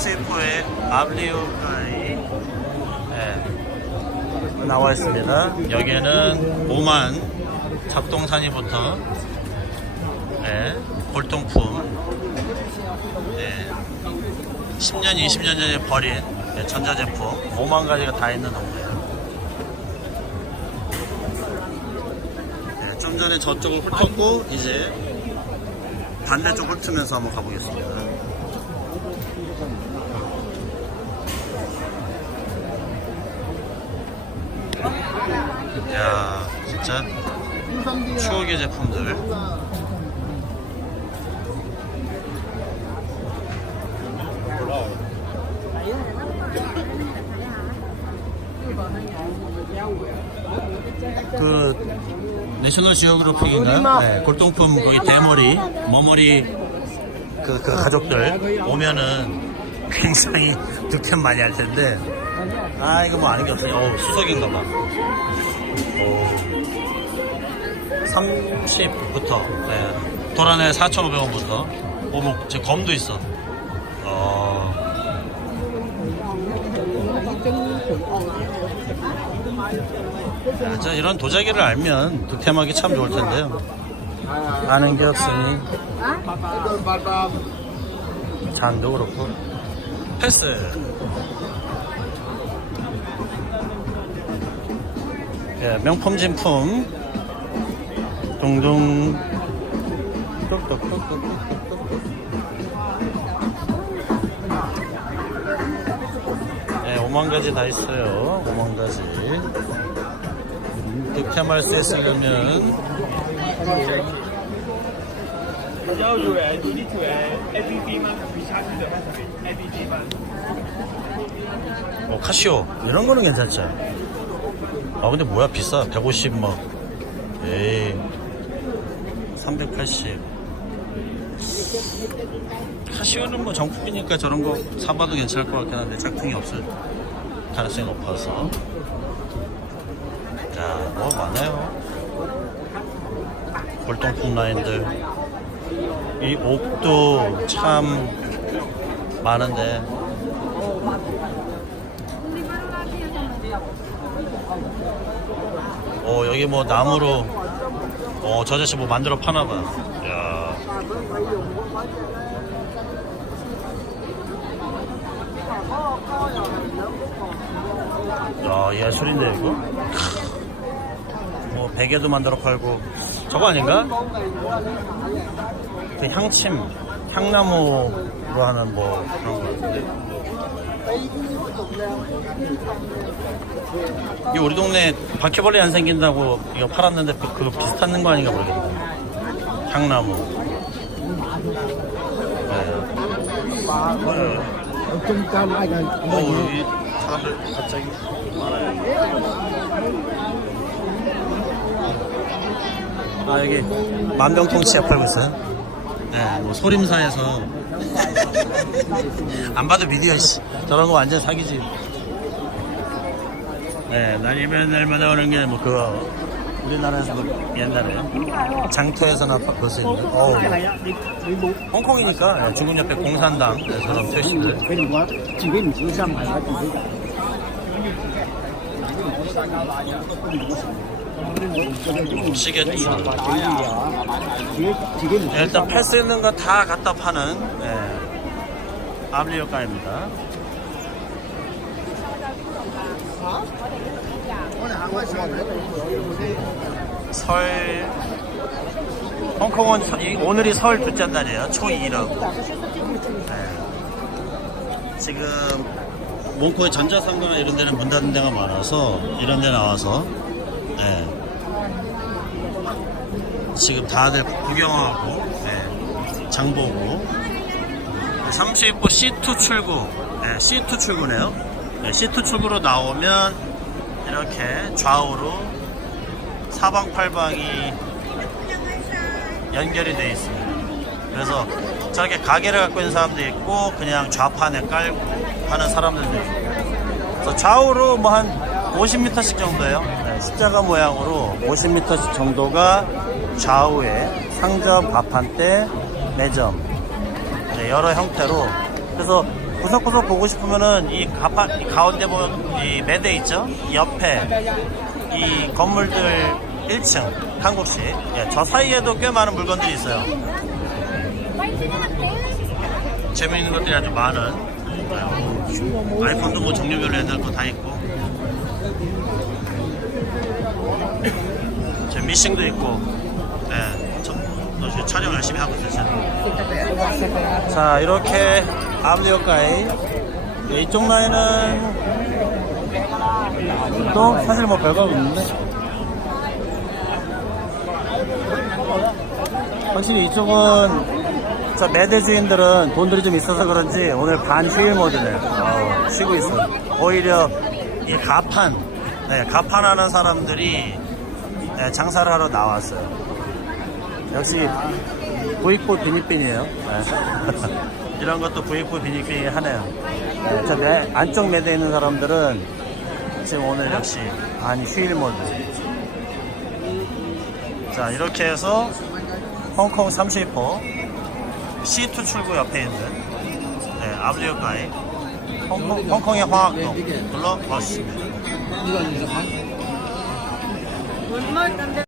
삼수포의 아블리오가이 네, 나와 있습니다. 여기에는 5만 작동산이부터 네, 골동품 네, 10년, 20년 전에 버린 네, 전자제품 5만 가지가 다 있는 동네예요. 네, 좀 전에 저쪽을 훑었고 이제 반대쪽 훑으면서 한번 가보겠습니다. 야 진짜 추억의 제품들 그 내셔널 지오그래픽인가요? 네, 골동품 거기 대머리, 머머리 그, 그 가족들 오면은 굉장히 득템 많이 할 텐데 아 이거 뭐 아는 게 없어요. 어, 수석인가 봐. 30부터 네. 도란에 4,500원부터 어머 제 검도 있어. 어... 야, 저 이런 도자기를 알면 득템하기 참 좋을 텐데요. 아는 게 없으니. 잔도 그렇고. 패스 예, 명품 진품. 동동 똑똑똑똑 예, 5만 가지 다 있어요. 5만 가지. 득템 할수 있으려면. 어, 카시오. 이런 거는 괜찮죠? 아 근데 뭐야 비싸 150 뭐. 에이 380. 카시오는 뭐 정품이니까 저런 거 사봐도 괜찮을 것 같긴 한데 짝퉁이 없을 가능성이 높아서. 자, 뭐 많아요. 골동품 라인들. 이 옥도 참 많은데 어 여기 뭐 나무로 어저 자식 뭐 만들어 파나 봐 야. 야, 예술인데 이거? 뭐 베개도 만들어 팔고. 저거 아닌가? 그 향침 향나무로 하는 뭐 그런 거 같은데 이 우리 동네 바퀴벌레 안 생긴다고 이거 팔았는데 그- 그거 비슷한 거 아닌가 모르겠네 향나무 네. 어, 여기 사람들 갑자기 아 여기 만병통 치약 팔고 있어요? 네, 뭐 소림사에서 안 봐도 미디어 씨. 저런 거 완전 사기지. 네, 난이 맨날 만나오는 게 뭐 그거 우리나라에서도 옛날에 장터에서나 볼 수 있는 어우. 홍콩이니까 예, 중국 옆에 공산당 네, 저런 표시들 시겠죠 네, 일단 팔 수 있는 거 다 갖다 파는 네. 아블리오가입니다. 설 홍콩은 서- 이- 오늘이 설 둘째 날이에요. 초2라고. 네. 지금 몽코의 전자상가나 이런 데는 문 닫은 데가 많아서 이런 데 나와서 네. 지금 다들 구경하고 네, 장 보고 30보 C2 출구. 네, C2 출구네요. 네, C2 출구로 나오면 이렇게 좌우로 사방팔방이 연결이 되어 있습니다. 그래서 저렇게 가게를 갖고 있는 사람도 있고 그냥 좌판에 깔고 하는 사람들도 있고. 그래서 좌우로 뭐 한 50m씩 정도예요. 네, 십자가 모양으로 50m씩 정도가 좌우에 상점, 밥한대, 매점 네, 여러 형태로. 그래서 구석구석 보고 싶으면은 이 가파 이 가운데 보면 이 매대 있죠? 이 옆에 이 건물들 1층 한국식 예, 저 사이에도 꽤 많은 물건들이 있어요. 재미있는 것들이 아주 많은. 예, 아이폰도 뭐 종류별로 옛날 거다 있고. 저 미싱도 있고. 예, 저, 저 지금 촬영 열심히 하고 있어요. 지금. 자 이렇게 아브리오가이 이쪽 라인은 또 사실 뭐 별거 없는데 확실히 이쪽은 저 매대 주인들은 돈들이 좀 있어서 그런지 오늘 반 휴일 모드네요 어, 쉬고 있어 오히려 이 가판 네, 가판하는 사람들이 네, 장사를 하러 나왔어요 역시 부익부 비니빈이에요. 네. 이런 것도 부익부 비니빈이 하네요. 네, 저 매, 안쪽 매대에 있는 사람들은 지금 오늘 역시 반 휴일 모드. 자, 이렇게 해서 홍콩 30호 C2 출구 옆에 있는 네, 아블리오가이 홍콩, 홍콩의 화학동 둘러 왔습니다.